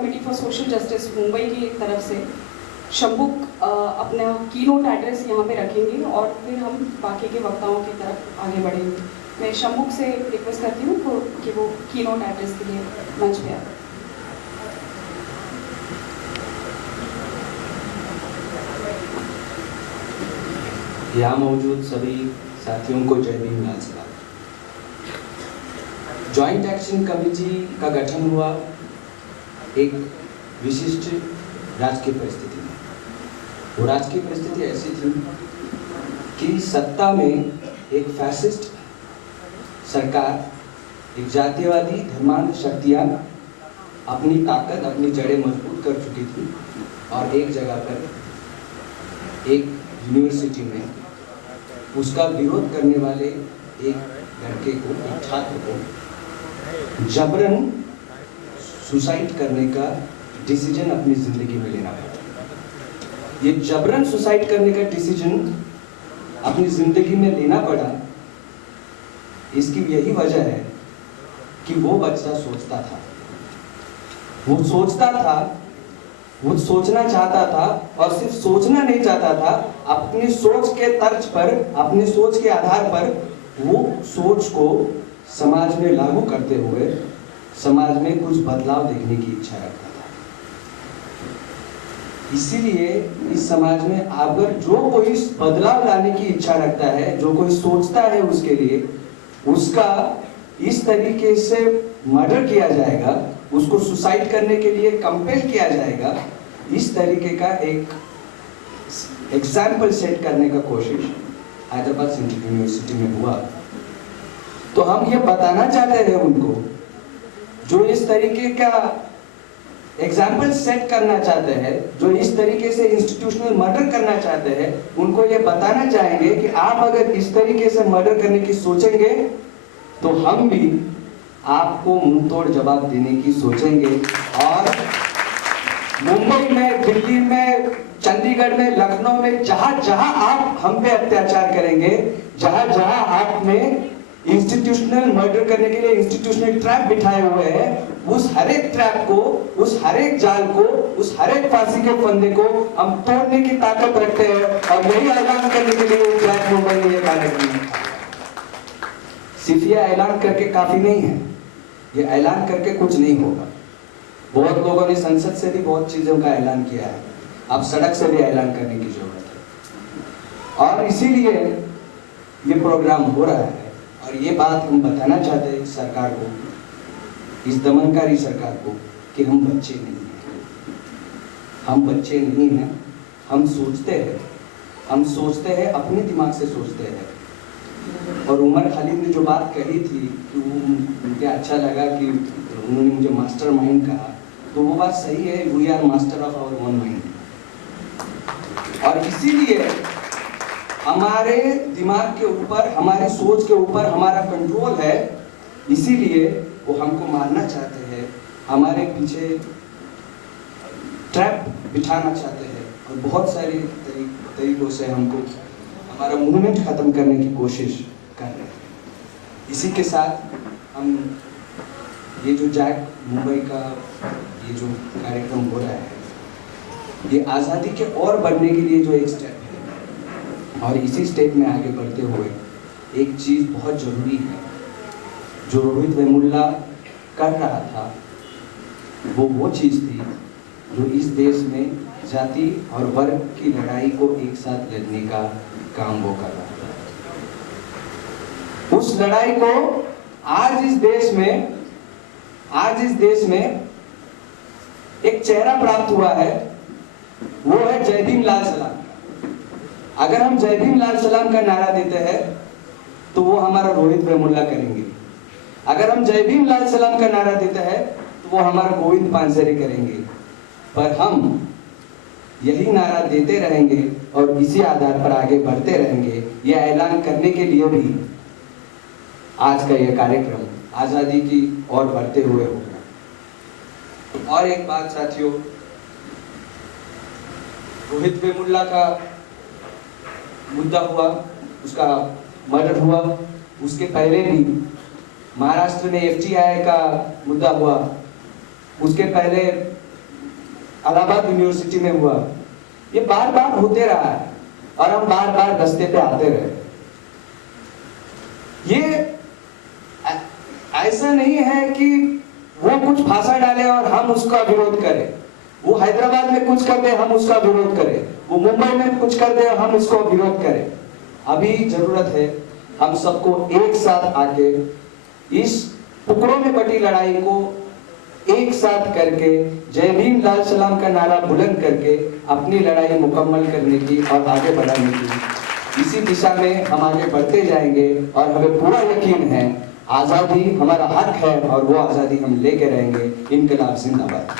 Committee for social justice Mumbai की तरफ से शंभुक अपना कीनोट एड्रेस यहाँ पे रखेंगे और फिर हम बाकी के वक्ताओं की तरफ आगे बढ़ेंगे। मैं शंभुक से रिक्वेस्ट करती हूँ कि वो कीनोट एड्रेस के लिए मंच पे आए। यहाँ मौजूद सभी साथियों को जय भीम लाल सलाम। जॉइंट एक्शन कमेटी का गठन हुआ एक विशिष्ट राजकीय परिस्थिति में। वो राजकीय परिस्थिति ऐसी थी कि सत्ता में एक फैसिस्ट सरकार, एक जातीयवादी धर्मांध शक्तियाँ अपनी ताकत, अपनी जड़ें मजबूत कर चुकी थी और एक जगह पर एक यूनिवर्सिटी में उसका विरोध करने वाले एक लड़के को, एक छात्र को जबरन सुसाइड करने का डिसीजन अपनी जिंदगी में लेना पड़ा। ये जबरन सुसाइड करने का डिसीजन अपनी जिंदगी में लेना पड़ा, इसकी यही वजह है कि वो बच्चा सोचता था, वो सोचना चाहता था और सिर्फ सोचना नहीं चाहता था, अपनी सोच के तर्ज पर, अपनी सोच के आधार पर वो सोच को समाज में लागू करते हुए समाज में कुछ बदलाव देखने की इच्छा रखता था। इसीलिए इस समाज में अगर जो कोई बदलाव लाने की इच्छा रखता है, जो कोई सोचता है उसके लिए, उसका इस तरीके से मर्डर किया जाएगा, उसको सुसाइड करने के लिए कंपेल किया जाएगा। इस तरीके का एक एग्जाम्पल सेट करने का कोशिश हैदराबाद सेंट्रल यूनिवर्सिटी में हुआ। तो हम ये बताना चाहते हैं उनको, जो इस तरीके का एग्जाम्पल सेट करना चाहते हैं, जो इस तरीके से इंस्टीट्यूशनल मर्डर करना चाहते हैं, उनको ये बताना चाहेंगे कि आप अगर इस तरीके से मर्डर करने की सोचेंगे तो हम भी आपको मुंह तोड़ जवाब देने की सोचेंगे। और मुंबई में, दिल्ली में, चंडीगढ़ में, लखनऊ में, जहां जहां आप हम पे अत्याचार करेंगे, जहां जहां आपने इंस्टीट्यूशनल मर्डर करने के लिए इंस्टीट्यूशनल ट्रैप बिठाए हुए हैं, उस हर एक ट्रैप को, उस हर एक जाल को, उस हर एक फांसी के फंदे को हम तोड़ने की ताकत रखते हैं। और यही ऐलान करने के लिए ब्लैक मुंबई ने यह कार्यक्रम सिर्फ यह ऐलान करके काफी नहीं है, ये ऐलान करके कुछ नहीं होगा। बहुत लोगों ने संसद से भी बहुत चीजों का ऐलान किया है, अब सड़क से भी ऐलान करने की जरूरत है। और इसीलिए ये प्रोग्राम हो रहा है और ये बात हम बताना चाहते हैं सरकार को, इस दमनकारी सरकार को, कि हम बच्चे नहीं हैं, हम बच्चे नहीं हैं। हम सोचते हैं, अपने दिमाग से सोचते हैं। और उमर खालिद ने जो बात कही थी कि मुझे अच्छा लगा कि उन्होंने मुझे मास्टर माइंड कहा, तो वो बात सही है। We are master of our own mind. और इसीलिए हमारे दिमाग के ऊपर, हमारी सोच के ऊपर हमारा कंट्रोल है। इसीलिए वो हमको मारना चाहते हैं, हमारे पीछे ट्रैप बिठाना चाहते हैं और बहुत सारे तरीकों से हमको हमारा मूवमेंट खत्म करने की कोशिश कर रहे हैं। इसी के साथ हम ये जो जैक मुंबई का ये जो कार्यक्रम हो रहा है, ये आज़ादी के और बढ़ने के लिए जो एक स्टेप है, और इसी स्टेप में आगे बढ़ते हुए एक चीज़ बहुत ज़रूरी है जो रोहित वेमुल्ला कर रहा था, वो चीज़ थी जो इस देश में जाति और वर्ग की लड़ाई को एक साथ लड़ने का काम वो कर रहा था। उस लड़ाई को आज इस देश में एक चेहरा प्राप्त हुआ है, वो है जय भीम लाल सलाम का। अगर हम जय भीम लाल सलाम का नारा देते हैं तो वो हमारा रोहित वेमुल्ला करेंगे। अगर हम जय भीम लाल सलाम का नारा देते हैं तो वो हमारा गोविंद पानसरे करेंगे। पर हम यही नारा देते रहेंगे और इसी आधार पर आगे बढ़ते रहेंगे। यह ऐलान करने के लिए भी आज का यह कार्यक्रम आज़ादी की ओर बढ़ते हुए होगा। और एक बात साथियों, रोहित वेमुल्ला का मुद्दा हुआ, उसका मर्डर हुआ, उसके पहले भी महाराष्ट्र में FTI का मुद्दा हुआ, उसके पहले इलाहाबाद यूनिवर्सिटी में हुआ, ये बार बार होते रहा है और हम बार बार रास्ते पे आते रहे। ये ऐसा नहीं है कि वो कुछ भाषा डाले और हम उसका विरोध करें, वो हैदराबाद में कुछ कर दे हम उसका विरोध करें, वो मुंबई में कुछ कर दे हम उसको विरोध करें। अभी जरूरत है हम सबको एक साथ आके इस टुकड़ों में बटी लड़ाई को एक साथ करके जय भीम लाल सलाम का नारा बुलंद करके अपनी लड़ाई मुकम्मल करने की और आगे बढ़ाने की, इसी दिशा में हम आगे बढ़ते जाएंगे। और हमें पूरा यकीन है आजादी हमारा हक है और वो आजादी हम लेके रहेंगे। इनकलाब जिंदाबाद।